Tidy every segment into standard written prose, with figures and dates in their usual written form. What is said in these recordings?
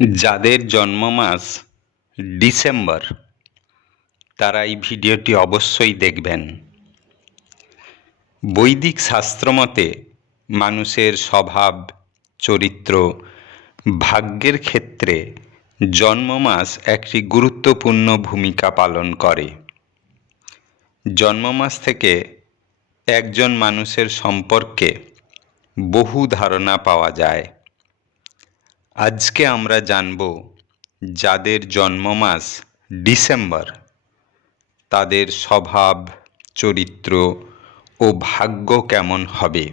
যাদের জন্ম মাস ডিসেম্বর তারা এই ভিডিওটি অবশ্যই দেখবেন। বৈদিক শাস্ত্রমতে মানুষের স্বভাব, চরিত্র, ভাগ্যের ক্ষেত্রে জন্ম মাস একটি গুরুত্বপূর্ণ ভূমিকা পালন করে। জন্ম মাস থেকে একজন মানুষের সম্পর্কে বহু ধারণা পাওয়া যায়। আজকে আমরা জানব যাদের জন্ম মাস ডিসেম্বর তাদের স্বভাব, চরিত্র ও ভাগ্য কেমন হবে।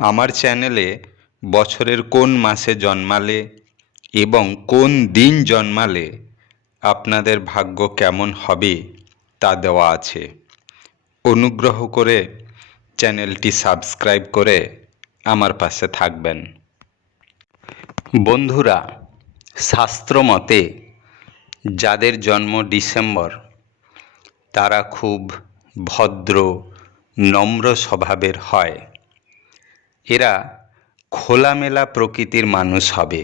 আমার চ্যানেলে বছরের কোন মাসে জন্মালে এবং কোন দিন জন্মালে আপনাদের ভাগ্য কেমন হবে তা দেওয়া আছে। অনুগ্রহ করে চ্যানেলটি সাবস্ক্রাইব করে আমার পাশে থাকবেন। বন্ধুরা, শাস্ত্রমতে যাদের জন্ম ডিসেম্বর তারা খুব ভদ্র, নম্র স্বভাবের হয়। এরা খোলামেলা প্রকৃতির মানুষ হবে।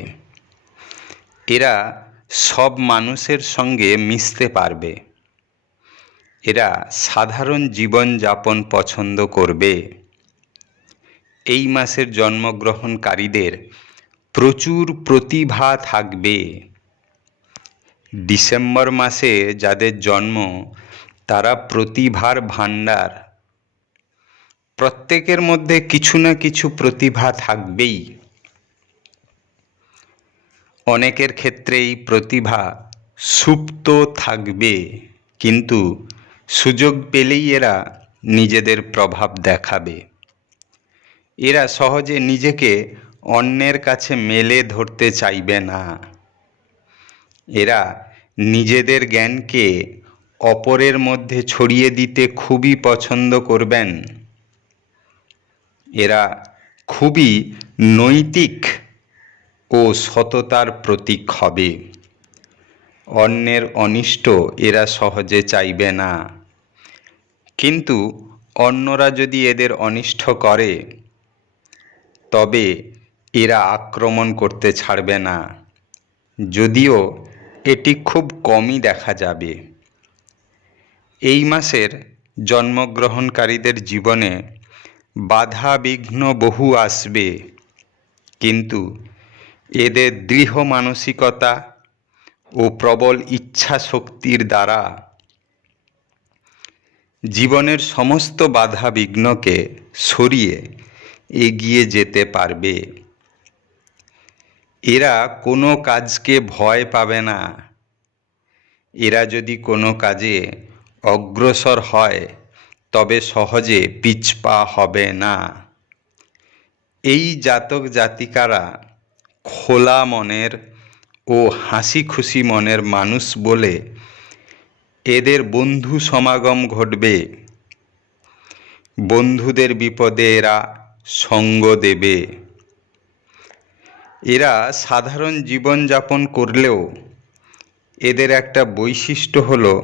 এরা সব মানুষের সঙ্গে মিশতে পারবে। এরা সাধারণ জীবনযাপন পছন্দ করবে। এই মাসের জন্মগ্রহণকারীদের প্রচুর প্রতিভা থাকবে। ডিসেম্বর মাসে যাদের জন্ম তারা প্রতিভার ভাণ্ডার। প্রত্যেকের মধ্যে কিছু না কিছু প্রতিভা থাকবেই। অনেকের ক্ষেত্রে এই প্রতিভা সুপ্ত থাকবে, কিন্তু সুযোগ পেলেই এরা নিজেদের প্রভাব দেখাবে। এরা সহজে নিজেকে অন্যের কাছে মেলে ধরতে চাইবে না। এরা নিজেদের জ্ঞানকে অপরের মধ্যে ছড়িয়ে দিতে খুবই পছন্দ করবেন। এরা খুবই নৈতিক ও সততার প্রতীক হবে। অন্যের অনিষ্ট এরা সহজে চাইবে না, কিন্তু অন্যরা যদি এদের অনিষ্ট করে তবে এরা আক্রমণ করতে ছাড়বে না, যদিও এটি খুব কমই দেখা যাবে। এই মাসের জন্মগ্রহণকারীদের জীবনে বাধা বিঘ্ন বহু আসবে, কিন্তু এদের দৃঢ় মানসিকতা ও প্রবল ইচ্ছা শক্তির দ্বারা জীবনের সমস্ত বাধা বিঘ্নকে সরিয়ে এগিয়ে যেতে পারবে। এরা কোনো কাজকে ভয় পাবে না। এরা যদি কোনো কাজে অগ্রসর হয় তবে সহজে পিছপা হবে না। এই জাতক জাতিকারা খোলা মনের ও হাসি খুশি মনের মানুষ বলে এদের বন্ধু সমাগম ঘটবে। বন্ধুদের বিপদে এরা সঙ্গ দেবে। এরা সাধারণ জীবনযাপন করলেও এদের একটা বৈশিষ্ট্য হলো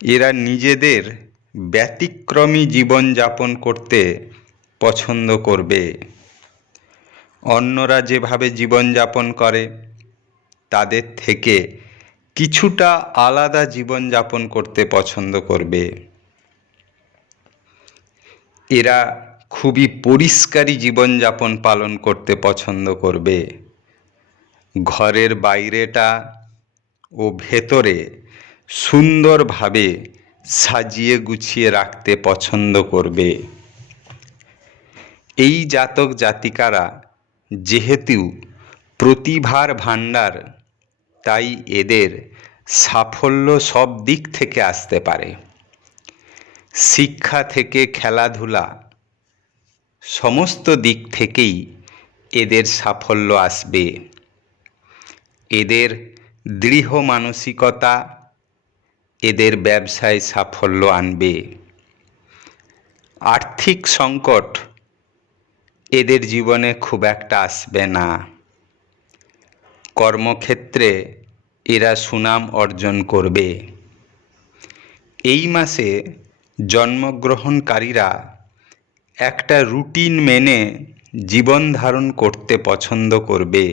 এরা নিজেদের ব্যতিক্রমী জীবনযাপন করতে পছন্দ করবে। অন্যরা যেভাবে জীবনযাপন করে তাদের থেকে কিছুটা আলাদা জীবনযাপন করতে পছন্দ করবে। এরা খুবই পরিষ্কারী জীবনযাপন পালন করতে পছন্দ করবে। ঘরের বাইরেটা ও ভেতরে সুন্দরভাবে সাজিয়ে গুছিয়ে রাখতে পছন্দ করবে। এই জাতক জাতিকারা যেহেতু প্রতিভার ভাণ্ডার, তাই এদের সাফল্য সব দিক থেকে আসতে পারে। শিক্ষা থেকে খেলাধুলা সমস্ত দিক থেকেই এদের সাফল্য আসবে। এদের দৃঢ় মানসিকতা এদের ব্যবসায় সাফল্য আনবে। আর্থিক সংকট এদের জীবনে খুব একটা আসবে না। কর্মক্ষেত্রে এরা সুনাম অর্জন করবে। এই মাসে জন্মগ্রহণকারীরা একটা রুটিন মেনে জীবন ধারণ করতে পছন্দ করবে।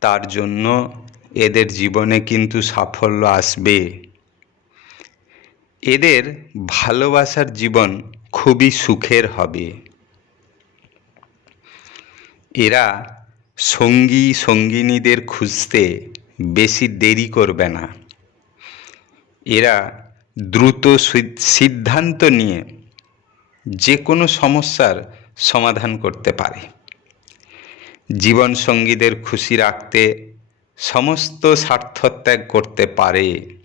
তার জন্য এদের জীবনে কিন্তু সাফল্য আসবে। এদের ভালোবাসার জীবন খুবই সুখের হবে। এরা সঙ্গী সঙ্গিনীদের খুঁজতে বেশি দেরি করবে না। এরা দ্রুত সিদ্ধান্ত নিয়ে যে কোনো সমস্যার সমাধান করতে পারে। জীবনসঙ্গীদের খুশি রাখতে সমস্ত স্বার্থত্যাগ করতে পারে।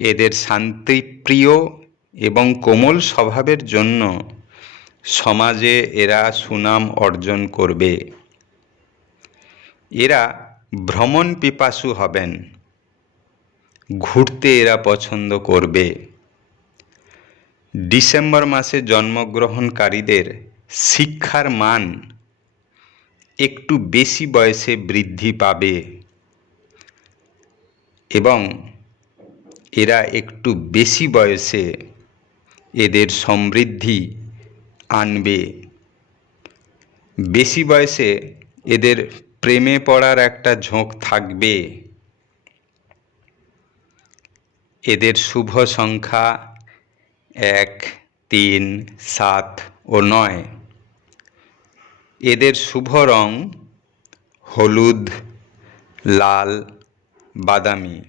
এদের শান্তিপ্রিয় এবং কোমল স্বভাবের জন্য সমাজে এরা সুনাম অর্জন করবে। এরা ভ্রমণ পিপাসু হবেন। ঘুরতে এরা পছন্দ করবে। ডিসেম্বর মাসে জন্মগ্রহণকারীদের শিক্ষার মান একটু বেশি বয়সে বৃদ্ধি পাবে এবং এরা একটু বেশি বয়সে এদের সমৃদ্ধি আনবে। বেশি বয়সে এদের প্রেমে পড়ার একটা ঝোঁক থাকবে। এদের শুভ সংখ্যা 1, 3, 7 ও 9। এদের শুভ রং হলুদ, লাল, বাদামি।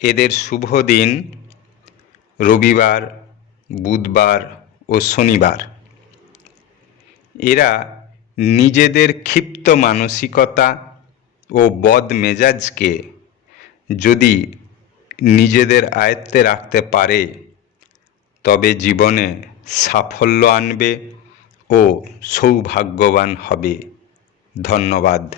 এদের শুভ দিন রবিবার, বুধবার ও শনিবার। এরা নিজেদের ক্ষিপ্ত মানসিকতা ও বদ মেজাজকে যদি নিজেদের আয়ত্তে রাখতে পারে তবে জীবনে সাফল্য আনবে ও সৌভাগ্যবান হবে। ধন্যবাদ।